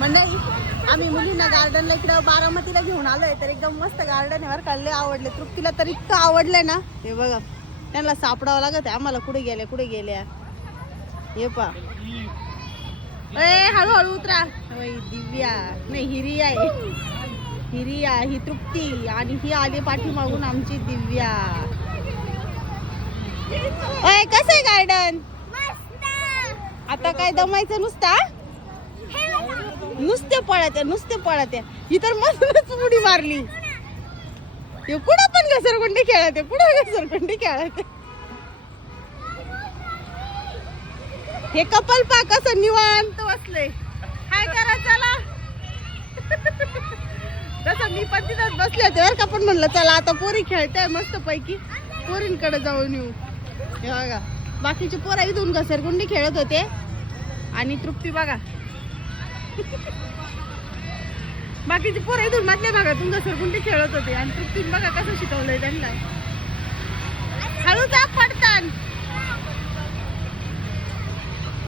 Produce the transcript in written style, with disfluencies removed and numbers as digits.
मंडळी आम्ही मुलींना गार्डनला इकडं बारामतीला घेऊन आलोय तर एकदम मस्त गार्डन आहे बरं का. लय आवडले. तृप्तीला तर इतकं आवडलंय ना ते बघा. त्यांना सापडावं लागत आहे आम्हाला. कुठे गेल्या हे पा. हळूहळू उतरा. दिव्या नाही हिरिया आहे. हिरिया ही तृप्ती आणि ही आली पाठीमागून आमची दिव्या. कसं आहे गार्डन? आता काय दमायचं नुसता नुसते पळते ही तर मस्तच उडी मारली. पुढं पण घसरगुंडी खेळते. हे कपल पा कसं निवांत बसले. काय करा चला. तसं मी पण तिथंच बसले होते बरं का. पण म्हणलं चला आता पोरी खेळताय मस्त पैकी पोरींकडे जाऊन येऊ. हे बघा बाकीचे पोरा इथून घसरगुंडी खेळत होते आणि तृप्ती बघा बाकीचे पोरं इथून मधल्या भागातून घसरगुंडी खेळत होते आणि तृप्ती बघा कसं शिकवलंय त्यांना. हळू जा